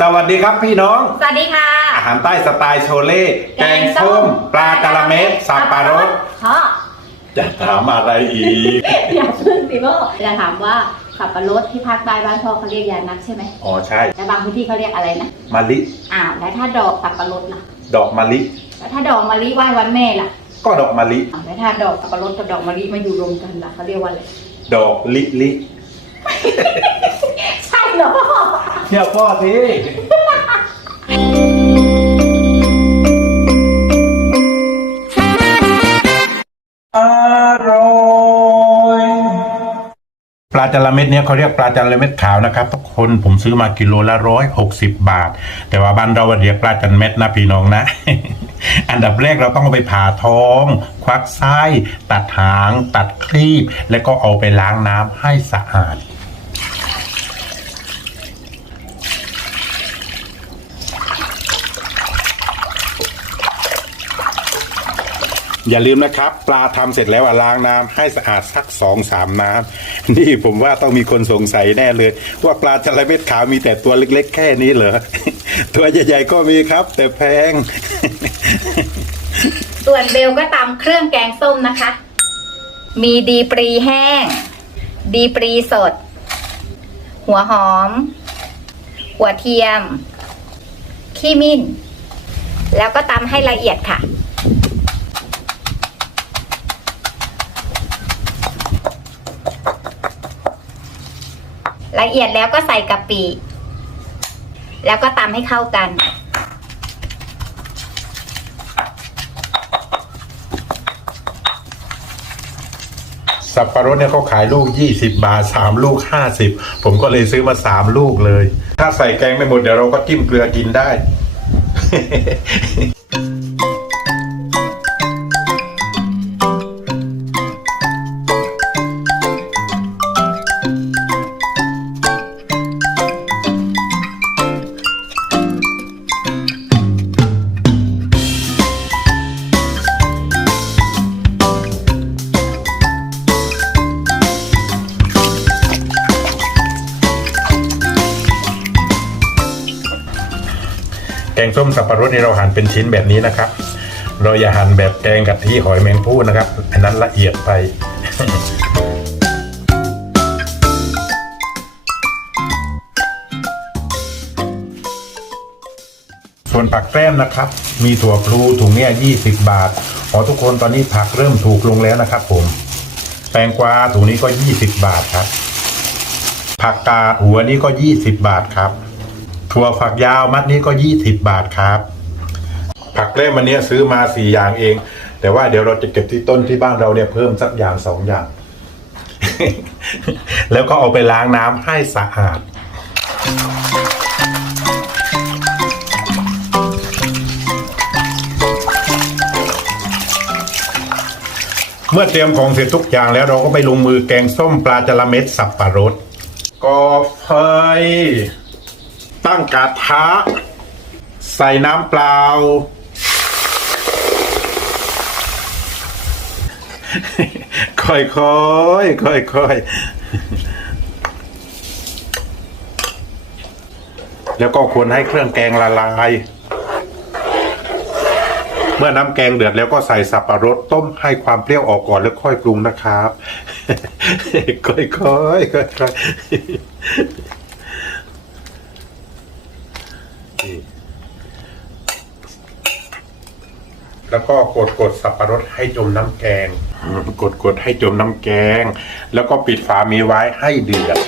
สวัสดีครับพี่น้อง สวัสดีค่ะ อาหารใต้สไตล์โชเล่แกงส้ม ปลากะละเม็ดสับปะรดพ่อจะถามอะไรอีก อย่าเพิ่งสิพ่อจะถามว่าสับปะรดที่ภาคใต้บ้านพ่อเขาเรียกยานักใช่ไหมอ๋อใช่แต่บางพื้นที่เขาเรียกอะไรนะมะลิอ้าวแล้วถ้าดอกสับปะรดล่ะ ดอกมะลิแล้วถ้าดอกมะลิไหว้วันแม่ล่ะ ก็ดอกมะลิอ้าวแล้วถ้าดอกสับปะรดกับดอกมะลิมาอยู่รวมกันล่ะเขาเรียกว่าอะไรดอกลิลิใช่เหรอพ่อ เชื่อพ่อสิอร่อยปลาจระเม็ดเนี้ยเขาเรียกปลาจระเม็ดขาวนะครับทุกคนผมซื้อมากิโลละร้อยหกสิบบาท แต่ว่าบ้านเราเรียกปลาจระเม็ดนะพี่น้องนะ อันดับแรกเราต้องเอาไปผ่าท้อง ควักไส้ ตัดหาง ตัดครีบ แล้วก็เอาไปล้างน้ำให้สะอาด อย่าลืมนะครับ ปลาทำเสร็จแล้วล้างน้ำให้สะอาดสักสองสามน้ำนี่ผมว่าต้องมีคนสงสัยแน่เลย ว่าปลาจระเม็ดขาวมีแต่ตัวเล็ก ๆ แค่นี้เหรอตัวใหญ่ๆก็มีครับ แต่แพง ส่วนเบลก็ตำเครื่องแกงส้มนะคะ มีดีปรีแห้ง ดีปรีสด หัวหอม หัวเทียม ขี้มิ้น แล้วก็ตำให้ละเอียดค่ะ ละเอียดแล้วก็ใส่กะปิแล้วก็ตำให้เข้ากัน สับปะรดเนี่ยเขาขายลูก 20 บาท 3 ลูก 50 ผมก็เลยซื้อมา 3 ลูกเลย ถ้าใส่แกงไม่หมดเดี๋ยวเราก็จิ้มเกลือกินได้ กงส้มสับปะรดนี่เราหั่นเป็นชิ้นแบบนี้นะครับ เราอย่าหั่นแบบแกงกะทิหอยแมงผู้นะครับ อันนั้นละเอียดไปส่วนผักแกล้มนะครับ มีถั่วพลูถุงเนี้ย20 บาท ขอทุกคนตอนนี้ผักเริ่มถูกลงแล้วนะครับ ผม แตงกวาถุงนี้ก็ 20 บาทครับ ผักกาดหัวนี้ก็ 20 บาทครับ ถั่วฝักยาวมัดนี้ก็20บบาทครับ ผักแกล้มวันนี้ซื้อมาสี่อย่างเอง แต่ว่าเดี๋ยวเราจะเก็บที่ต้นที่บ้านเราเนี่ยเพิ่มสักอย่างสองอย่าง แล้วก็เอาไปล้างน้ำให้สะอาดเมื่อเตรียมของเสร็จทุกอย่างแล้วเราก็ไปลงมือแกงส้มปลาจระเม็ดสับปะรดก่อไฟ ตั้งกระทะ ใส่น้ำเปล่า ค่อยๆ ค่อยๆ แล้วก็ควรให้เครื่องแกงละลาย เมื่อน้ำแกงเดือดแล้วก็ใส่สับปะรดต้มให้ความเปรี้ยวออกก่อนแล้วค่อยปรุงนะครับ ค่อยๆ ค่อยๆ แล้วก็กดกดสับปะรดให้จมน้ำแกง กดกดให้จมน้ำแกง แล้วก็ปิดฝามีไว้ให้เดือด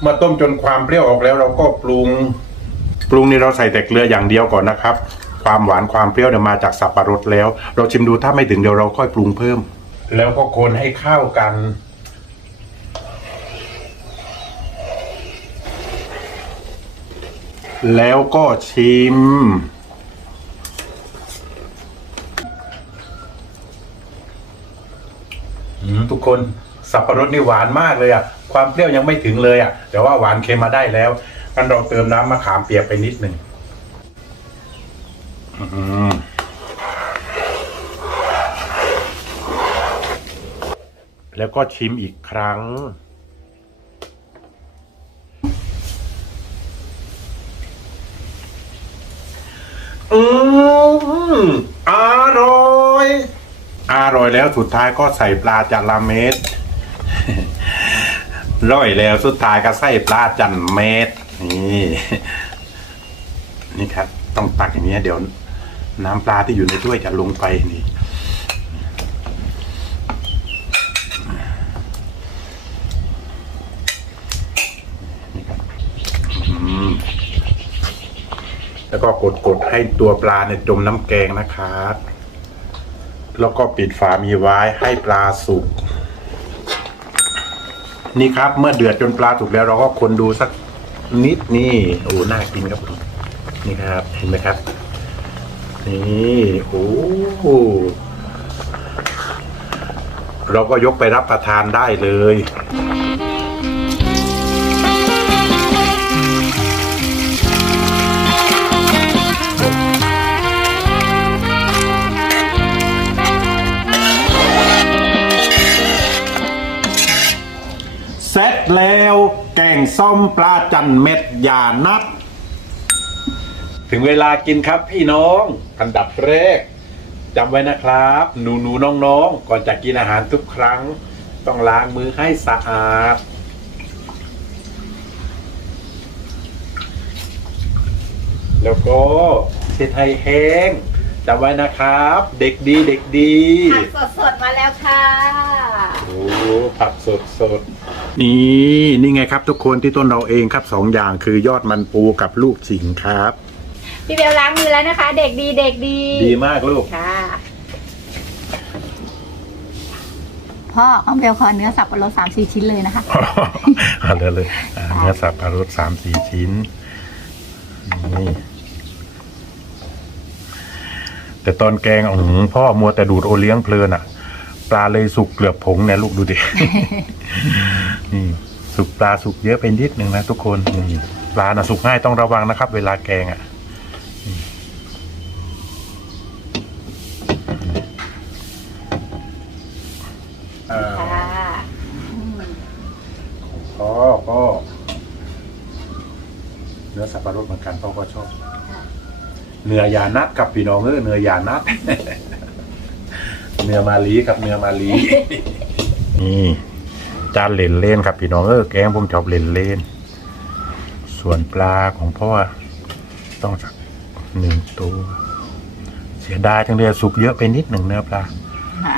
เมื่อต้มจนความเปรี้ยวออกแล้วเราก็ปรุง ปรุงนี่เราใส่แต่เกลืออย่างเดียวก่อนนะครับ ความหวานความเปรี้ยวเนี่ยมาจากสับปะรดแล้ว เราชิมดูถ้าไม่ถึงเดี๋ยวเราค่อยปรุงเพิ่ม แล้วก็คนให้เข้ากันแล้วก็ชิม อืม ทุกคนสับปะรดนี่หวานมากเลยอะความเปรี้ยวยังไม่ถึงเลยอะ แต่ว่าหวานเค็มมาได้แล้วงั้นเราเติมน้ำมะขามเปียกไปนิดหนึ่งแล้วก็ชิมอีกครั้ง อืมอร่อย อร่อย แล้วสุดท้ายก็ใส่ปลาจาระเม็ดร่อยแล้วสุดท้ายก็ใส่ปลาจันเม็ดนี่นี่ครับ ต้องตักอย่างนี้เดี๋ยว น้ำปลาที่อยู่ในถ้วยจะลงไปนี่แล้วก็กดๆให้ตัวปลาเนี่ยจมน้ำแกงนะครับ แล้วก็ปิดฝามีไว้ให้ปลาสุก นี่ครับเมื่อเดือดจนปลาสุกแล้วเราก็คนดูสักนิดนี่โอ้น่ากินครับนี่ครับเห็นไหมครับ นี่โอ้เราก็ยกไปรับประทานได้เลย งส้มปลาจันเม็ดยานัดถึงเวลากินครับพี่น้องอันดับแรกจำไว้นะครับ หนูหนูน้องน้องๆ ก่อนจะกินอาหารทุกครั้ง ต้องล้างมือให้สะอาด แล้วก็เช็ดให้แห้งจำไว้นะครับ เด็กดีเด็กดี ผักสดๆ มาแล้วค่ะ โอ้ผักสดสด นี่นี่ไงครับทุกคนที่ต้นเราเองครับสองอย่างคือยอดมันปูกับลูกสิงครับ พี่เบลล้างมือแล้วนะคะ เด็กดีเด็กดีดีมากลูกค่ะ พ่ออ้อมเบลขอเนื้อสับปะรดสามสี่ชิ้นเลยนะคะเอาเลยเลยอ่าเนื้อสับปะรดสามสี่ชิ้นนี่แต่ตอนแกงอือพ่อมัวแต่ดูดโอเลี้ยงเพลินอะ ปลาเลยสุกเกลือบผงเนี่ยลูกดูดิ นี่สุกปลาสุกเยอะไปนิดหนึ่งนะทุกคนนี่ปลาน่ะสุกง่ายต้องระวังนะครับ เวลาแกงอะอ่าค่ะพ่อพ่อเนื้อสับปะรดเหมือนกันพ่อก็ชอบ เนื้อยานัดกับพี่น้องเออเนื้อยานัด เนื้อมาลีกับเนื้อมาลีนี่จานเหลนเล่นครับพี่น้องเออแกงผมชอบเหลนเล่นส่วนปลาของพ่อต้องสักหนึ่งตัวเสียดายจังเลยสุกเยอะไปนิดหนึ่งเนื้อปลาค่ะ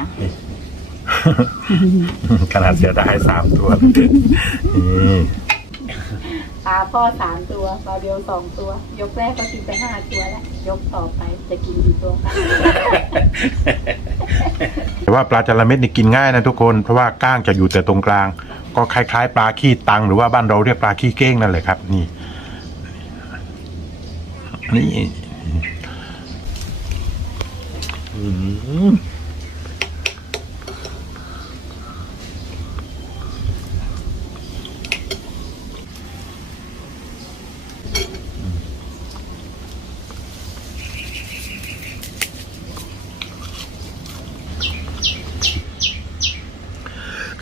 ขนาดเสียดายสามตัวเลยนี่ปลาพ่อสามตัวปลาเบลสองตัว ยกแรกก็กินไปห้าตัวแล้ว ยกต่อไปจะกินกี่ตัวคะ แต่ว่าปลาจระเม็ดนี่กินง่ายนะทุกคนเพราะว่าก้างจะอยู่แต่ตรงกลาง ก็คล้ายๆ ปลาขี้ตังหรือว่าบ้านเราเรียกปลาขี้เก้งนั่นแหละครับ นี่นี่อืม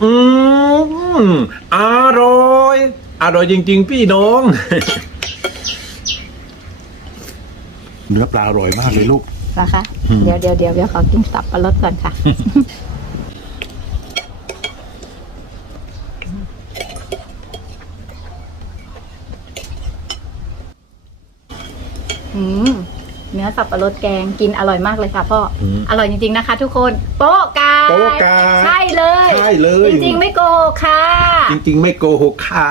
อื มอร่อย อร่อยจริง ๆ พี่น้อง เนื้อปลาอร่อยมากเลยลูก นะคะ อืม เดี๋ยวเดี๋ยวเดี๋ยวเดี๋ยวขอกินสับปะรดก่อนค่ะ อืม เนื้อสับปะรดแกงกินอร่อยมากเลยค่ะพ่ออม อร่อยจริงๆนะคะทุกคน โป๊ะกา โป๊ะกาใช่เลย ใช่เลย จริงๆ ไม่โกหกค่ะ จริงๆ ไม่โกหกค่ะ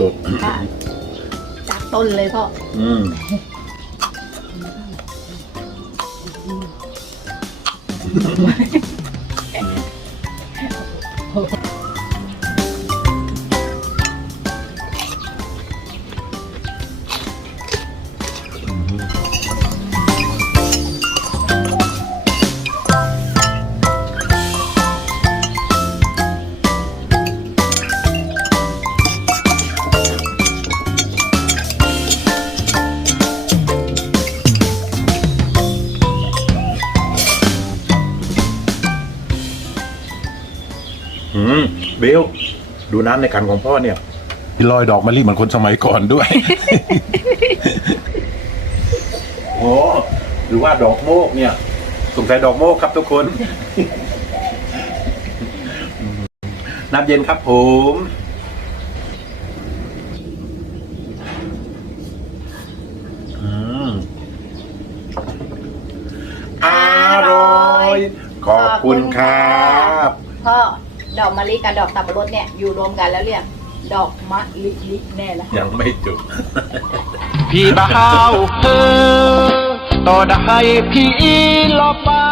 ลูกชิ้นสดค่ะจากต้นเลยพ่อๆอืมอื มเบลดูน้ำในขันของพ่อเนี่ยมีรอยดอกมะลิเหมือนคนสมัยก่อนด้วย โอ้หรือว่าดอกโมกเนี่ย สงสัยดอกโมกครับทุกคน น้ำเย็นครับผมอืมอร่อย ขอบคุณครับพ่อ ดอกมะลิกับดอกสับปะรดเนี่ยอยู่รวมกันแล้วเรียกดอกมะลิลิแน่ละยังไม่จบพี่บ่าวเธอต่อได้พี่ลอปา